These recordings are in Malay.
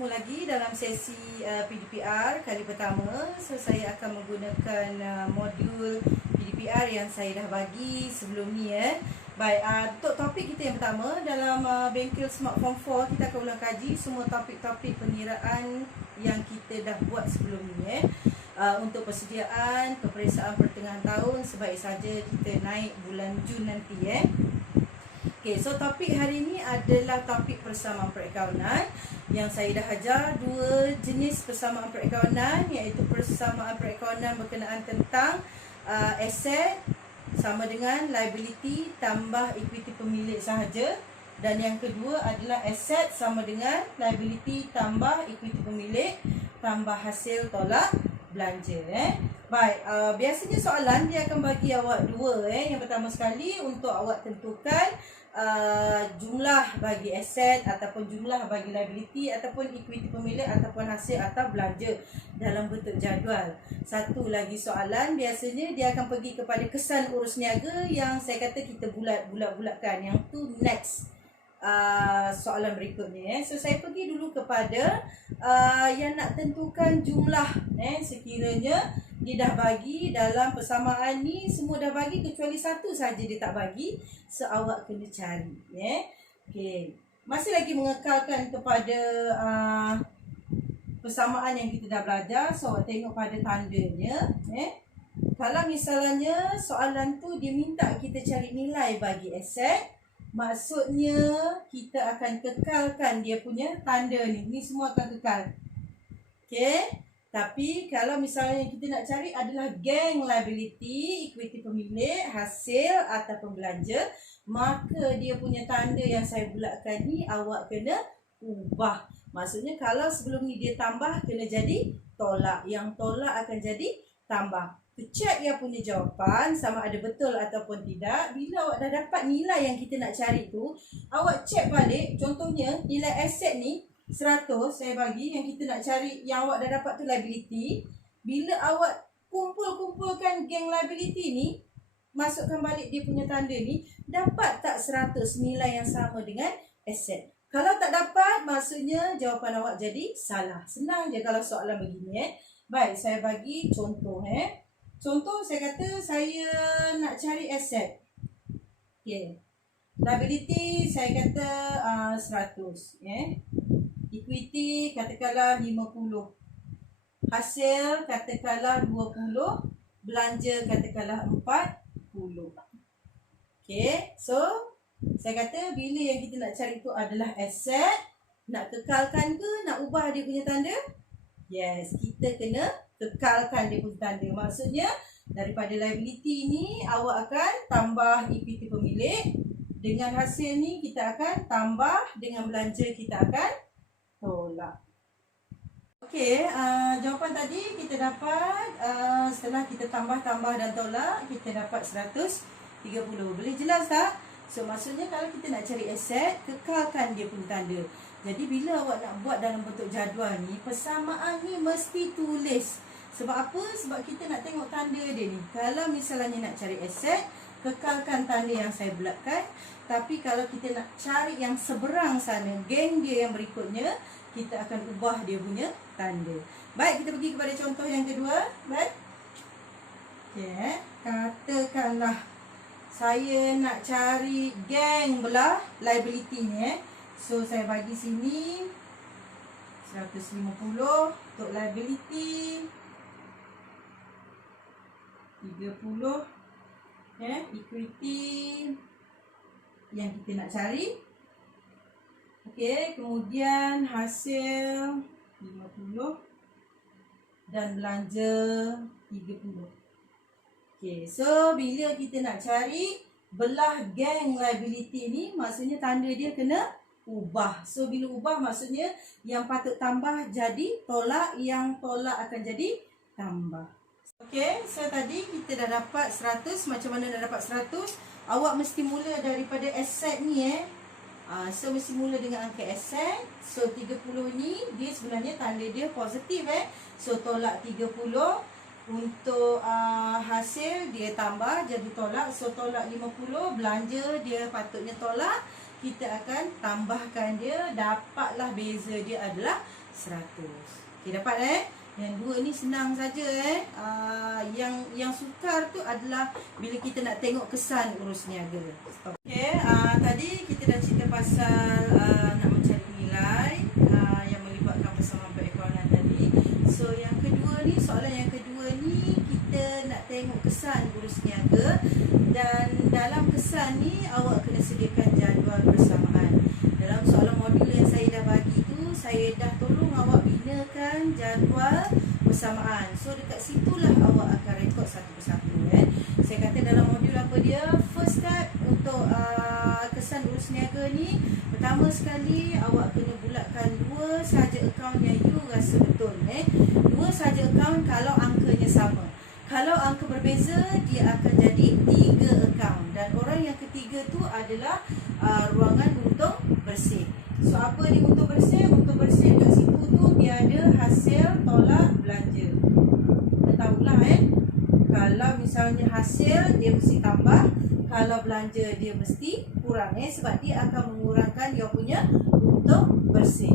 bertemu lagi dalam sesi PDPR kali pertama. So saya akan menggunakan modul PDPR yang saya dah bagi sebelum ni Baik, untuk topik kita yang pertama dalam bengkel Smartphone 4, kita akan ulang kaji semua topik-topik pengiraan yang kita dah buat sebelum ni untuk persediaan peperiksaan pertengahan tahun, sebaik saja kita naik bulan Jun nanti Okay, so topik hari ini adalah topik persamaan perakaunan yang saya dah ajar dua jenis persamaan perakaunan, iaitu persamaan perakaunan berkenaan tentang aset sama dengan liability tambah equity pemilik sahaja, dan yang kedua adalah aset sama dengan liability tambah equity pemilik tambah hasil tolak belanja Baik, biasanya soalan dia akan bagi awak dua Yang pertama sekali untuk awak tentukan jumlah bagi aset ataupun jumlah bagi liability ataupun equity pemilik ataupun hasil atau belanja dalam bentuk jadual. Satu lagi soalan biasanya dia akan pergi kepada kesan urus niaga yang saya kata kita bulat-bulatkan. Yang tu next soalan berikutnya So saya pergi dulu kepada yang nak tentukan jumlah sekiranya dia dah bagi dalam persamaan ni, semua dah bagi kecuali satu saja dia tak bagi, so awak kena cari Okay. Masih lagi mengekalkan kepada persamaan yang kita dah belajar. So awak tengok pada tandanya kalau misalnya soalan tu dia minta kita cari nilai bagi aset, maksudnya kita akan kekalkan dia punya tanda ni. Ni semua akan kekal. Okay. Tapi kalau misalnya kita nak cari adalah geng liability, equity pemilik, hasil ataupun belanja, maka dia punya tanda yang saya bulatkan ni awak kena ubah. Maksudnya kalau sebelum ni dia tambah, kena jadi tolak. Yang tolak akan jadi tambah. Cek yang punya jawapan sama ada betul ataupun tidak. Bila awak dah dapat nilai yang kita nak cari tu, awak cek balik. Contohnya nilai aset ni 100 saya bagi, yang kita nak cari yang awak dah dapat tu liability. Bila awak kumpulkan geng liability ni, masukkan balik dia punya tanda ni, dapat tak 100 nilai yang sama dengan aset? Kalau tak dapat, maksudnya jawapan awak jadi salah. Senang je kalau soalan begini Baik, saya bagi contoh Contoh saya kata saya nak cari aset. Okay. Liability saya kata 100 Equity katakanlah 50. Hasil katakanlah 20. Belanja katakanlah 40. Okay. So saya kata bila yang kita nak cari itu adalah aset, nak kekalkan ke nak ubah dia punya tanda? Yes, kita kena kekalkan dia punya tanda. Maksudnya daripada liability ni awak akan tambah equity pemilik, dengan hasil ni kita akan tambah, dengan belanja kita akan tolak. Okey, jawapan tadi kita dapat setelah kita tambah dan tolak, kita dapat 130. Boleh jelas tak? So maksudnya kalau kita nak cari aset, kekalkan dia punya tanda. Jadi bila awak nak buat dalam bentuk jadual ni, persamaan ni mesti tulis. Sebab apa? Sebab kita nak tengok tanda dia ni. Kalau misalnya nak cari aset, kekalkan tanda yang saya bulatkan. Tapi kalau kita nak cari yang seberang sana, geng dia yang berikutnya, kita akan ubah dia punya tanda. Baik, kita pergi kepada contoh yang kedua. Baik. Okay. Katakanlah saya nak cari geng belah liability ni So saya bagi sini 150 untuk liability, 30 equity yang kita nak cari. Okey, kemudian hasil 50 dan belanja 30. Okey, so bila kita nak cari belah geng liability ni, maksudnya tanda dia kena ubah. So bila ubah maksudnya yang patut tambah jadi tolak, yang tolak akan jadi tambah. Okey, so tadi kita dah dapat 100. Macam mana nak dapat 100? Awak mesti mula daripada aset ni So mesti mula dengan angka aset. So 30 ni dia sebenarnya tanda dia positif So tolak 30. Untuk hasil dia tambah jadi tolak. So tolak 50. Belanja dia patutnya tolak. Kita akan tambahkan dia. Dapatlah beza dia adalah 100. Okey, dapat Yang dua ni senang saja yang sukar tu adalah bila kita nak tengok kesan urus niaga. Okey, tadi kita dah cerita pasal nak mencari nilai yang melibatkan persamaan perekonomian tadi. So yang kedua ni, soalan yang kedua ni kita nak tengok kesan urus niaga, dan dalam kesan ni awak kena sediakan jadual persamaan. Dalam soalan modul yang saya dah bagi tu, saya dah tolong awak binakan jadual persamaan. So dekat situlah awak akan rekod satu persatu. Saya kata dalam modul apa dia, first step untuk kesan urus niaga ni, pertama sekali awak kena bulatkan dua sahaja akaun yang you rasa betul. Dua sahaja akaun kalau angkanya sama. Kalau angka berbeza, dia akan jadi 3 akaun. Dan orang yang ketiga tu adalah ruangan untung bersih. So apa ni untung bersih? Untung bersih kat situ tu dia ada hasil tolak belanja. Kita tahulah kalau misalnya hasil dia mesti tambah, kalau belanja dia mesti kurang sebab dia akan mengurangkan dia punya untung bersih.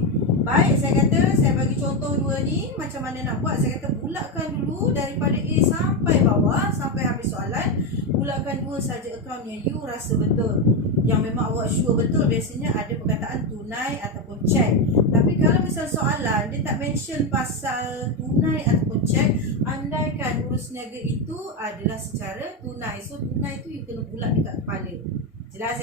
Baik, saya kata saya bagi contoh dua ni macam mana nak buat. Saya kata bulatkan dulu daripada A sampai bawah, sampai habis soalan. Bulatkan dua saja akaun yang you rasa betul, yang memang awak sure betul. Biasanya ada perkataan tunai ataupun cek. Tapi kalau misal soalan dia tak mention pasal tunai ataupun cek, andaikan urus niaga itu adalah secara tunai. So tunai tu you kena bulat dekat kepala. Jelas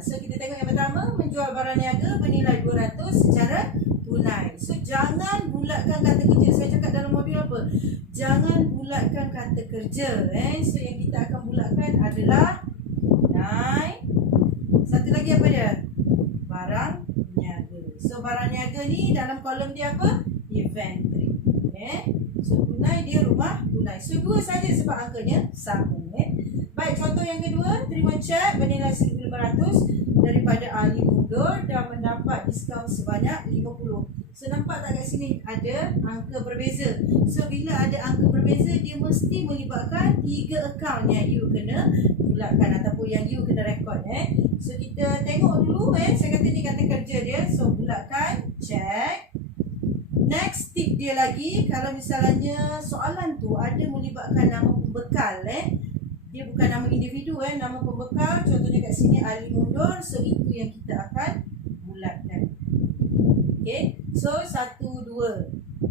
So kita tengok yang pertama, menjual barang niaga bernilai 200 secara tunai. So jangan bulatkan kata kerja. Saya cakap dalam modul apa? Jangan bulatkan kata kerja. So yang kita akan bulatkan adalah tunai. Satu lagi apa dia? Barang niaga. So barang niaga ni dalam kolom dia apa? Inventory. So tunai dia rumah tunai. So dua saja sebab angkanya sama. Baik, contoh yang kedua, terima cek bernilai 1,500 daripada ahli mundur dan mendapat diskaun sebanyak 50. So nampak tak kat sini ada angka berbeza. So bila ada angka berbeza, dia mesti melibatkan 3 akaun yang you kena bulatkan ataupun yang you kena rekod. So kita tengok dulu. Saya kata ni kata kerja dia. So bulatkan, cek. Next tip dia lagi, kalau misalnya soalan tu ada melibatkan nama pembekal, dia bukan nama individu, nama pembekal. Contohnya kat sini ahli mundur. So itu yang kita akan bulatkan. Okay, so 1, 2.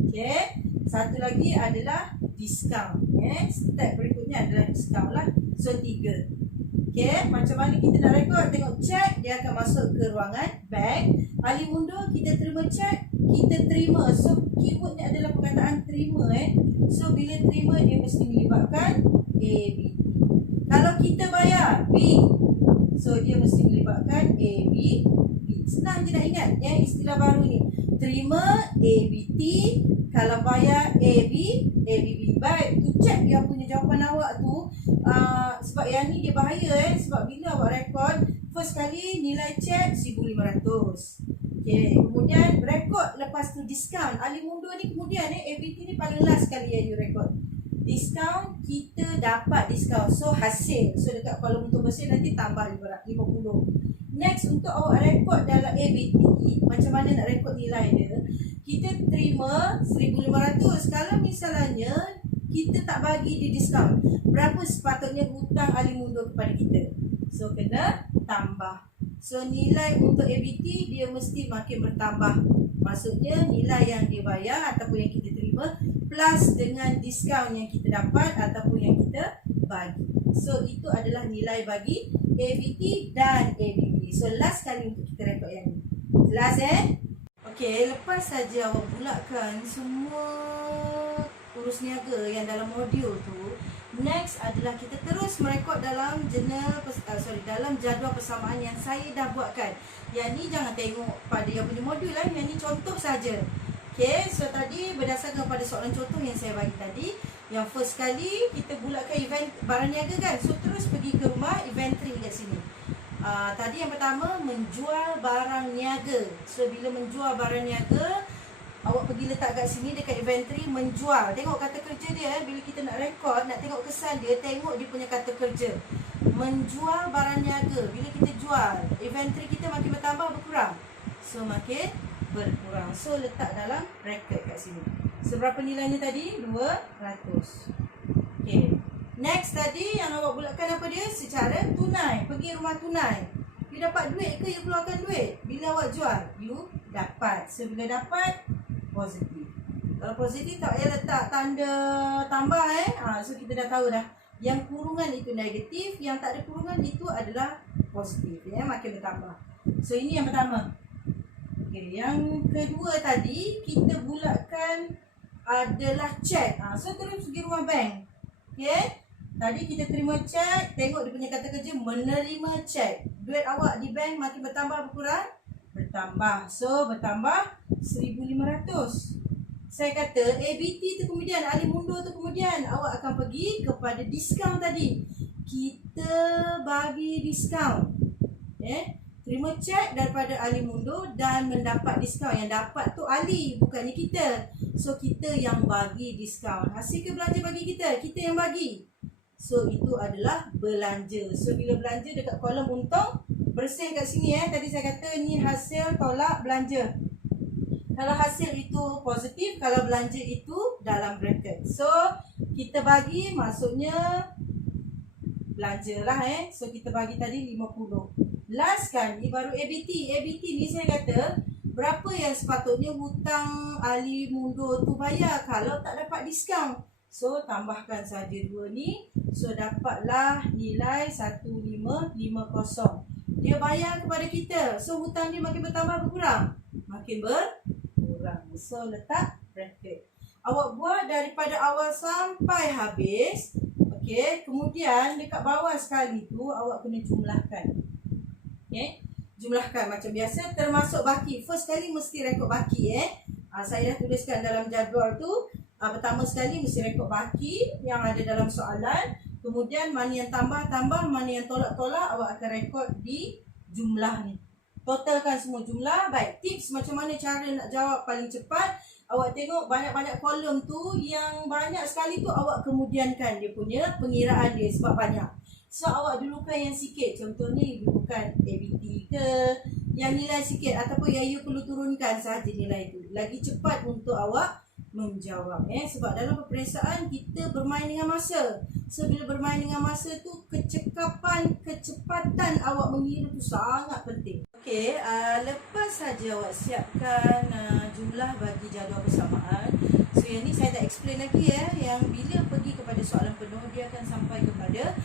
Okay, satu lagi adalah diskaun. Step berikutnya adalah diskaun lah. So 3. Okay, macam mana kita nak rekod? Tengok cek, dia akan masuk ke ruangan bank. Ahli mundur, kita terima cek, kita terima. So keyword ni adalah perkataan terima. So bila terima, dia mesti melibatkan A, B. Kalau kita bayar B, so dia mesti melibatkan A, B, B. Senang je nak ingat istilah baru ni. Terima A, B, T. Kalau bayar A, B, A, B, B. Baik, tu cek yang punya jawapan awak tu. Sebab yang ni dia bahaya sebab bila awak rekod, first kali nilai cek 1,500. Okay, kemudian rekod lepas tu diskaun. Ahli mundur ni kemudian ABT ni paling last kali yang you rekod. Diskaun, kita dapat diskaun. So hasil. So dekat kolom untuk bersih nanti tambah 50. Next, untuk awak rekod dalam ABT, macam mana nak rekod nilai dia? Kita terima 1,500. Kalau misalnya kita tak bagi dia diskaun, berapa sepatutnya hutang ahli mundur kepada kita? So kena tambah. So nilai untuk ABT dia mesti makin bertambah. Maksudnya nilai yang dia bayar ataupun yang kita terima plus dengan diskaun yang kita dapat ataupun yang kita bagi. So itu adalah nilai bagi ABT dan ABB. So last kali untuk kita rekod yang ni. Jelas Okey, lepas saja awak bulatkan semua urus niaga yang dalam modul tu, next adalah kita terus merekod dalam dalam jadual persamaan yang saya dah buatkan. Yang ni jangan tengok pada yang punya modul yang ni contoh saja. Okay, so tadi berdasarkan pada soalan contoh yang saya bagi tadi, yang first kali kita bulatkan event barang niaga kan. So terus pergi ke rumah inventory kat sini. Tadi yang pertama menjual barang niaga. So bila menjual barang niaga, awak pergi letak kat sini dekat inventory menjual. Tengok kata kerja dia bila kita nak rekod, nak tengok kesan dia, tengok dia punya kata kerja. Menjual barang niaga. Bila kita jual, inventory kita makin bertambah berkurang. So makin berkurang. So letak dalam bracket kat sini. Seberapa nilainya tadi? 200. Okay. Next tadi yang awak bulatkan apa dia? Secara tunai. Pergi rumah tunai. You dapat duit ke you keluarkan duit? Bila awak jual, you dapat. So bila dapat, positif. Kalau positif tak payah letak tanda tambah So kita dah tahu dah. Yang kurungan itu negatif, yang tak ada kurungan itu adalah positif. Makin bertambah. So ini yang pertama. Okay. Yang kedua tadi kita bulatkan adalah cek. So terus pergi rumah bank. Okay. Tadi kita terima cek, tengok dia punya kata kerja menerima cek. Duit awak di bank makin bertambah berkurang? Bertambah. So bertambah 1,500. Saya kata ABT tu kemudian, alih mundur tu kemudian awak akan pergi kepada diskaun tadi. Kita bagi diskaun. Terima cek daripada alih mundur dan mendapat diskaun. Yang dapat tu alih, bukannya kita. So kita yang bagi diskaun. Hasil ke belanja bagi kita? Kita yang bagi. So itu adalah belanja. So bila belanja dekat kolom untung, bersih kat sini Tadi saya kata ni hasil tolak belanja. Kalau hasil itu positif, kalau belanja itu dalam bracket. So kita bagi maksudnya belanja lah So kita bagi tadi 50. Last kan, ni baru ABT. ABT ni saya kata berapa yang sepatutnya hutang alih mundur tu bayar kalau tak dapat diskaun. So tambahkan saja 2 ni. So dapatlah nilai 1550. Dia bayar kepada kita. So hutang dia makin bertambah berkurang? Makin berkurang. So letak bracket. Awak buat daripada awal sampai habis. Okay. Kemudian dekat bawah sekali tu awak kena jumlahkan. Okay. Jumlahkan macam biasa termasuk baki. First kali mesti rekod baki saya dah tuliskan dalam jadual tu. Pertama sekali mesti rekod baki yang ada dalam soalan. Kemudian mana yang tambah-tambah, mana yang tolak-tolak, awak akan rekod di jumlah ni. Totalkan semua jumlah. Baik, tips macam mana cara nak jawab paling cepat. Awak tengok banyak-banyak kolom tu, yang banyak sekali tu awak kemudiankan dia punya pengiraan dia sebab banyak. So awak dulukan yang sikit. Contohnya dulukan ABT ke, yang nilai sikit ataupun yang you perlu turunkan sahaja nilai tu. Lagi cepat untuk awak menjawab sebab dalam peperiksaan kita bermain dengan masa. So bila bermain dengan masa tu, kecepatan awak mengira tu sangat penting. Okey, lepas saja awak siapkan jumlah bagi jadual persamaan. So yang ni saya tak explain lagi yang bila pergi kepada soalan penuh dia akan sampai kepada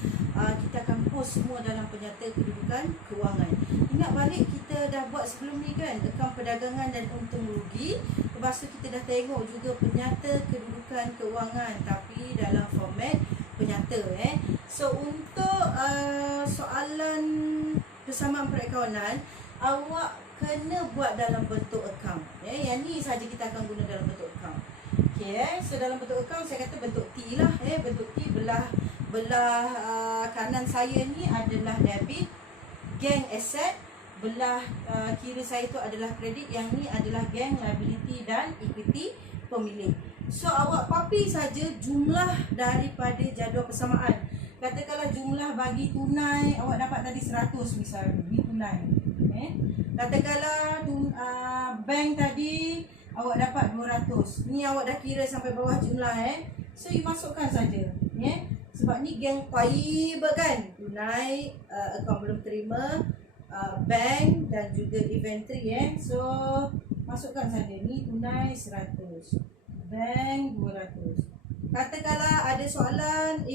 kita akan post semua dalam penyata kedudukan kewangan. Ingat balik kita dah buat sebelum ni kan, akaun perdagangan dan untung rugi. Lepas tu kita dah tengok juga penyata kedudukan kewangan tapi dalam format penyata So untuk soalan persamaan perakawanan, awak kena buat dalam bentuk akaun. Yang ni saja kita akan guna dalam bentuk akaun. Okay, so dalam bentuk akaun saya kata bentuk T lah. Bentuk T belah kanan saya ni adalah debit, geng asset. Belah kiri saya tu adalah kredit. Yang ni adalah geng liability dan equity pemilik. So awak copy saja jumlah daripada jadual persamaan. Katakanlah jumlah bagi tunai awak dapat tadi 100 misalnya. Ni tunai. Katakanlah bank tadi awak dapat 200. Ni awak dah kira sampai bawah jumlah So you masukkan saja. Sebab ni geng paib kan. Tunai, akaun belum terima, bank dan juga inventory So masukkan saja. Ni tunai 100, bank 200. Katakanlah ada soalan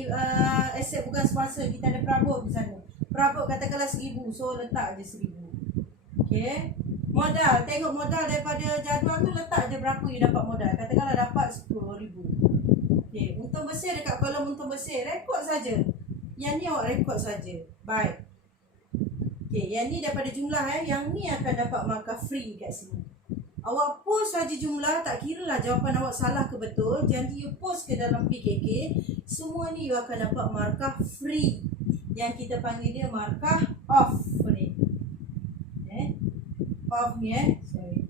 aset bukan semasa, kita ada perabot di sana. Perabot katakanlah 1,000, so letak je 1,000. Okey. Modal, tengok modal daripada jadual tu, letak je berapa you dapat modal. Katakanlah dapat 10,000. Okey, untung bersih dekat kolom untung bersih, rekod saja. Yang ni awak rekod saja. Baik. Okey, yang ni daripada jumlah yang ni akan dapat markah free kat sini. Awak post saja jumlah, tak kiralah jawapan awak salah ke betul. Janji you post ke dalam PKK, semua ni you akan dapat markah free. Yang kita panggil dia markah off ni. Off ni sorry.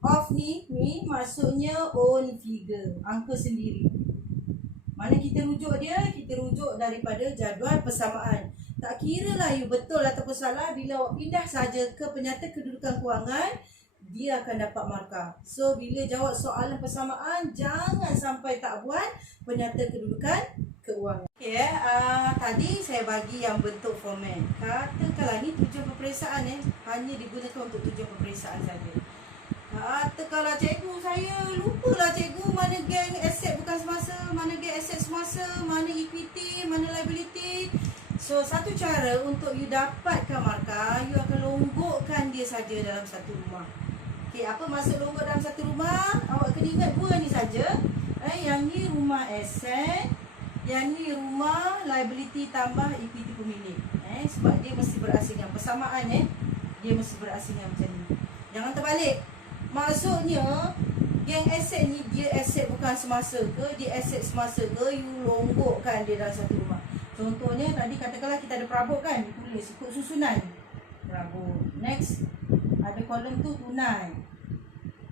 Off ni maksudnya own figure, angka sendiri. Mana kita rujuk dia? Kita rujuk daripada jadual persamaan. Tak kira lah you betul ataupun salah, bila awak pindah saja ke penyata kedudukan kewangan, dia akan dapat markah. So bila jawab soalan persamaan, jangan sampai tak buat penyata kedudukan keuangan. Okay, tadi saya bagi yang bentuk format. Katakanlah ni tujuan peperiksaan hanya digunakan untuk tujuan peperiksaan saja. Katakanlah cikgu, saya lupalah cikgu mana geng aset bukan semasa, mana geng aset semasa, mana equity, mana liability. So satu cara untuk you dapatkan markah, you akan longgokkan dia saja dalam satu rumah. Okay, apa maksud longgok dalam satu rumah? Awak kena ingat dua ni saja. Yang ni rumah aset, yang ni rumah liability tambah equity pemilik. Sebab dia mesti berasingan persamaan dia mesti berasingan macam ni. Jangan terbalik. Maksudnya geng aset ni dia aset bukan semasa ke, dia aset semasa ke, you longgokkan dia dalam satu rumah. Contohnya tadi katakanlah kita ada perabot kan, ditulis ikut susunan. Perabot. Next ada kolom tu tunai.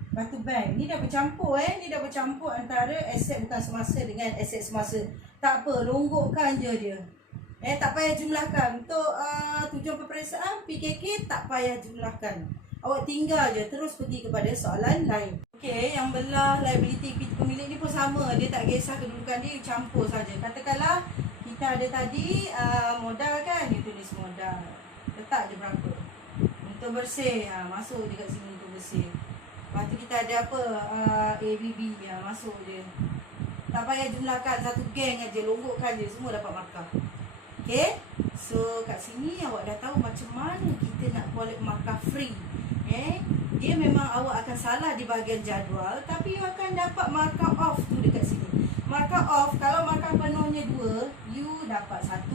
Lepas tu bank. Ni dah bercampur ni dah bercampur antara aset bukan semasa dengan aset semasa. Tak apa, longgokkan je dia. Tak payah jumlahkan. Untuk tujuan peperiksaan PKK tak payah jumlahkan. Awak tinggal je terus pergi kepada soalan lain. Okey, yang belah liability equity pemilik ni pun sama. Dia tak kisah kedudukan dia, campur saja. Katakanlah kita ada tadi modal kan, dia tulis modal. Letak je berapa. Untuk bersih, masuk dekat sini untuk bersih. Lepas tu kita ada apa? ABB, masuk je. Tak payah jumlahkan, satu geng aja, longgokkan je, semua dapat markah. Okay, so kat sini awak dah tahu macam mana kita nak collect markah free. Dia memang awak akan salah di bahagian jadual, tapi you akan dapat markah off tu dekat sini. Markah off, kalau markah penuhnya 2, you dapat 1.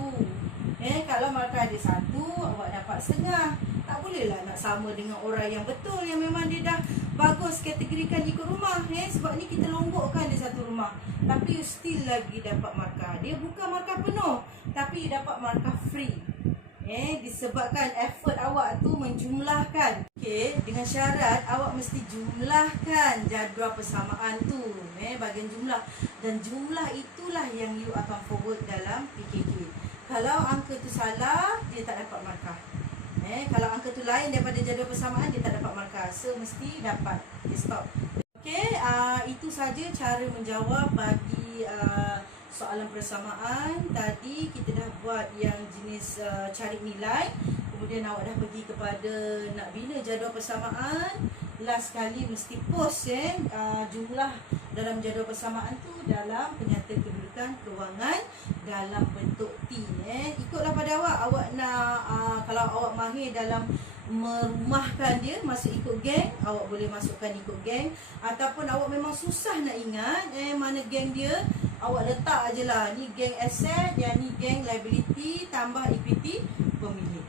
Kalau markah ada 1, awak dapat setengah. Tak bolehlah nak sama dengan orang yang betul, yang memang dia dah bagus kategorikan ikut rumah. Sebab ni kita longgokkan dia satu rumah, tapi you still lagi dapat markah. Dia bukan markah penuh, tapi you dapat markah free. Disebabkan effort awak tu menjumlahkan. Dengan syarat awak mesti jumlahkan jadual persamaan tu, bahagian jumlah. Dan jumlah itulah yang you akan forward dalam PKK. Kalau angka tu salah, dia tak dapat markah. Kalau angka tu lain daripada jadual persamaan, dia tak dapat markah. So mesti dapat. Stop. Itu saja cara menjawab bagi soalan persamaan. Tadi kita dah buat yang jenis cari nilai. Kemudian awak dah pergi kepada nak bina jadual persamaan. Last kali mesti post jumlah dalam jadual persamaan tu dalam penyata kedudukan kewangan dalam bentuk T. Ikutlah pada awak. Awak nak kalau awak mahir dalam merumahkan dia masuk ikut geng, awak boleh masukkan ikut geng. Ataupun awak memang susah nak ingat mana geng dia, awak letak aje lah, ni geng aset, yang ni geng liability tambah equity pemilik.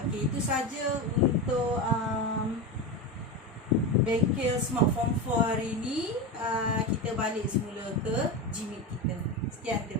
Okey, itu saja untuk bengkel smartphone 4 hari ni. Kita balik semula ke Gmeet kita. Sekian, terima kasih.